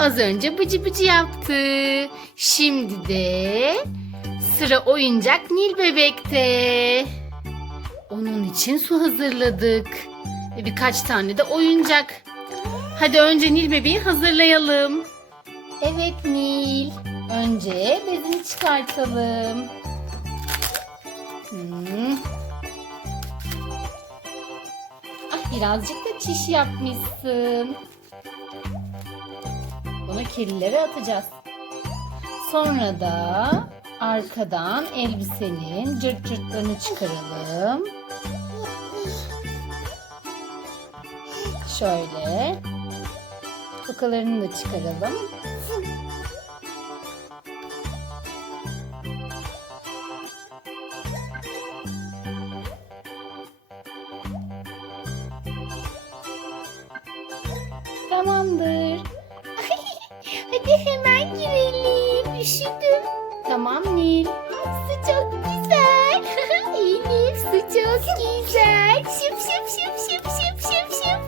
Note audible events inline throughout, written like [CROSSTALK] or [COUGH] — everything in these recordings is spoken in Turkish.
az önce bıcı bıcı yaptı. Şimdi de sıra oyuncak Nil bebekte. Onun için su hazırladık. Ve birkaç tane de oyuncak. Hadi önce Nil bebeği hazırlayalım. Evet Nil. Önce bezini çıkartalım. Hmm. Ah birazcık da çiş yapmışsın. Bunu kirlilere atacağız. Sonra da arkadan elbisenin cırt cırtlarını çıkaralım. Şöyle. Tokalarını da çıkaralım. Tamamdır. Hemen girelim. Üşüdüm. Tamam Nil. Su çok güzel. [LAUGHS] Elif su çok güzel. Şıp şıp şıp şıp şıp şıp şıp.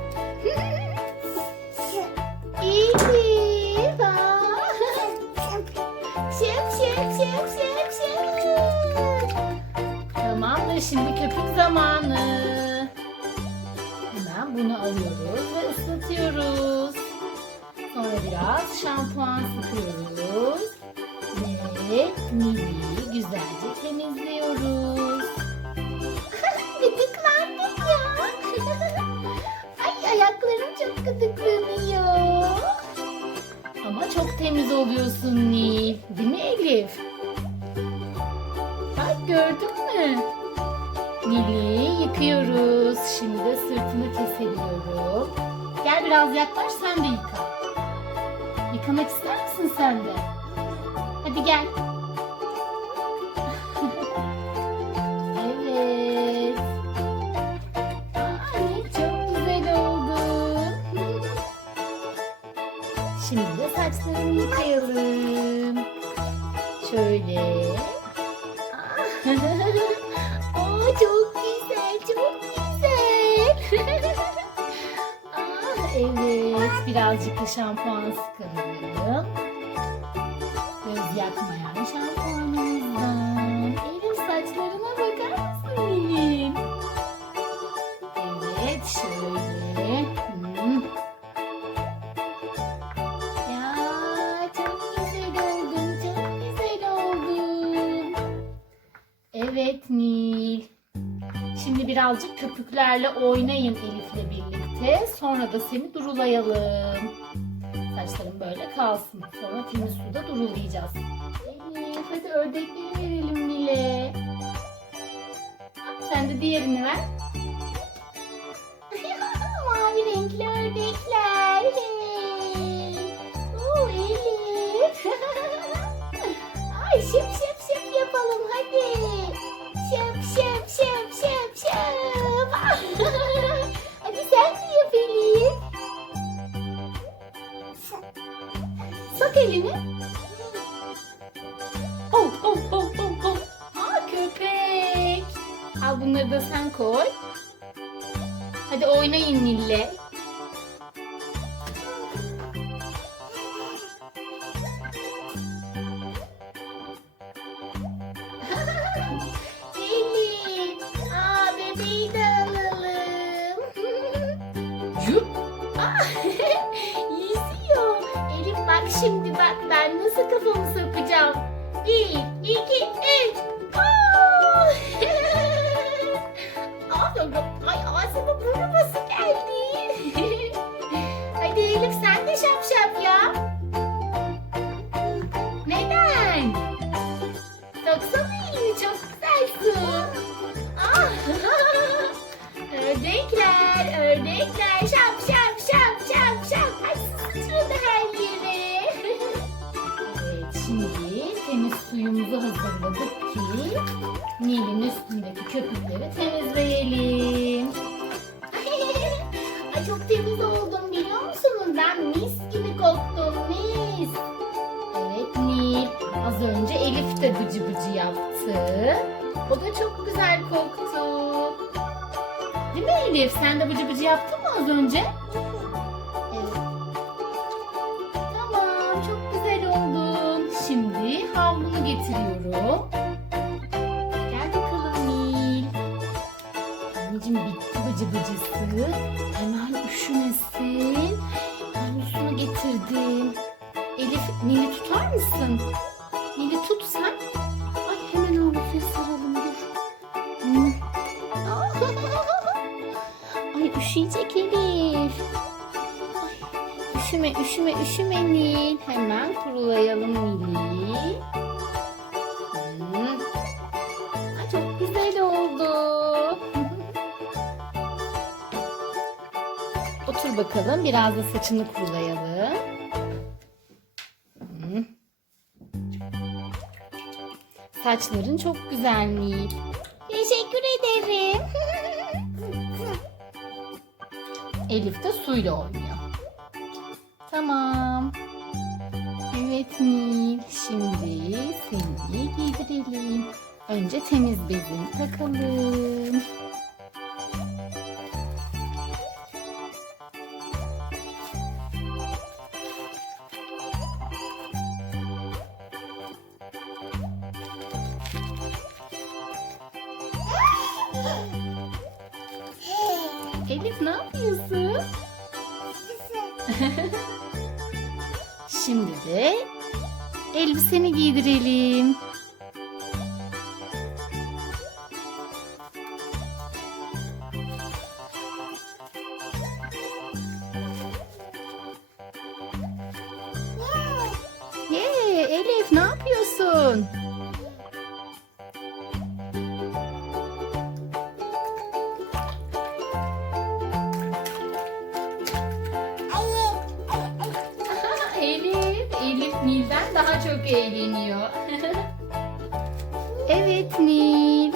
[LAUGHS] Elif. [LAUGHS] Şıp şıp şıp şıp şıp. Tamamdır şimdi köpük zamanı. Hemen bunu alıyoruz ve ıslatıyoruz. Biraz şampuan sıkıyoruz. Ve Nil'i güzelce temizliyoruz. [LAUGHS] Gıdıklandım ya. [LAUGHS] Ay ayaklarım çok gıdıklanıyor. Ama çok temiz oluyorsun Nil. Değil mi Elif? Bak gördün mü? Nil'i yıkıyoruz. Şimdi de sırtını keseliyorum. Gel biraz yaklaş sen de yıka. Yıkamak ister misin sen de? Hadi gel. [LAUGHS] evet. Ay çok güzel oldu. Şimdi de saçlarını yıkayalım. Şöyle. [LAUGHS] Aa, çok evet, birazcık da şampuan sıkalım. Göz yakmayan şampuanımızdan. Elif saçlarına bakar mısın benim? Evet, şöyle. Birazcık köpüklerle oynayın Elif'le birlikte. Sonra da seni durulayalım. Saçların böyle kalsın. Sonra temiz suda durulayacağız. Elif hadi ördekleri verelim Nil'e. Sen de diğerini ver. [LAUGHS] Mavi renkli ördekler. Hey. Oo Elif. [LAUGHS] Ay şıp şıp şıp yapalım hadi. Sok elini. Oh oh oh oh oh. Aa köpek. Al bunları da sen koy. Hadi oynayın Nil'le. Şimdi bak ben nasıl kafamı sokacağım. Bir, iki, üç. [LAUGHS] Ay ağzıma burnuma su geldi. [LAUGHS] Hadi Elif sen de şap şap yap. Neden? Soksana elini çok güzelsin. Ah! [LAUGHS] ördekler, ördekler şap şap temiz suyumuzu hazırladık ki Nil'in üstündeki köpükleri temizleyelim. [LAUGHS] Ay çok temiz oldum biliyor musunuz? Ben mis gibi koktum mis. Evet Nil. Az önce Elif de bıcı bıcı yaptı. O da çok güzel koktu. Değil mi Elif? Sen de bıcı bıcı yaptın mı az önce? Getiriyorum. Gel bakalım Nil. Anneciğim bitti bıcı bıcısı. Hemen üşümesin. Havlusunu getirdim. Elif Nil'i tutar mısın? Nil'i tut sen. Ay hemen havlusuya saralım dur. Ay üşüyecek Elif. Ay, üşüme üşüme üşüme Nil. Hemen kurulayalım Nil'i. Otur bakalım. Biraz da saçını kurulayalım. Saçların çok güzel Nil. Teşekkür ederim. [LAUGHS] Elif de suyla oynuyor. Tamam. Evet Nil. Şimdi seni giydirelim. Önce temiz bezini takalım. Elif ne yapıyorsun? [LAUGHS] Şimdi de elbiseni giydirelim. Ye Elif ne yapıyorsun? Daha çok eğleniyor. [LAUGHS] evet Nil.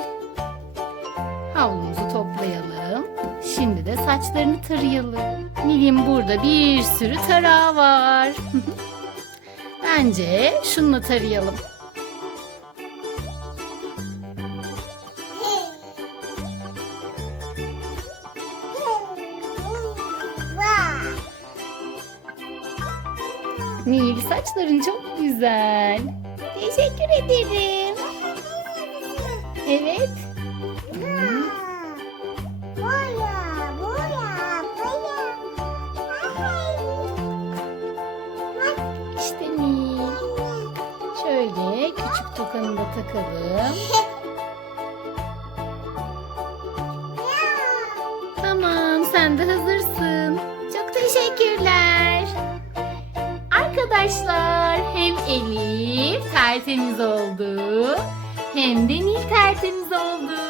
Havlumuzu toplayalım. Şimdi de saçlarını tarayalım. Nil'in burada bir sürü tarağı var. [LAUGHS] Bence şununla tarayalım. Nil saçların çok güzel. Teşekkür ederim. Evet. İşte Nil. Şöyle küçük tokanı da takalım. [LAUGHS] Tamam sen de hazırsın. Arkadaşlar hem Elif tertemiz oldu hem de Nil tertemiz oldu.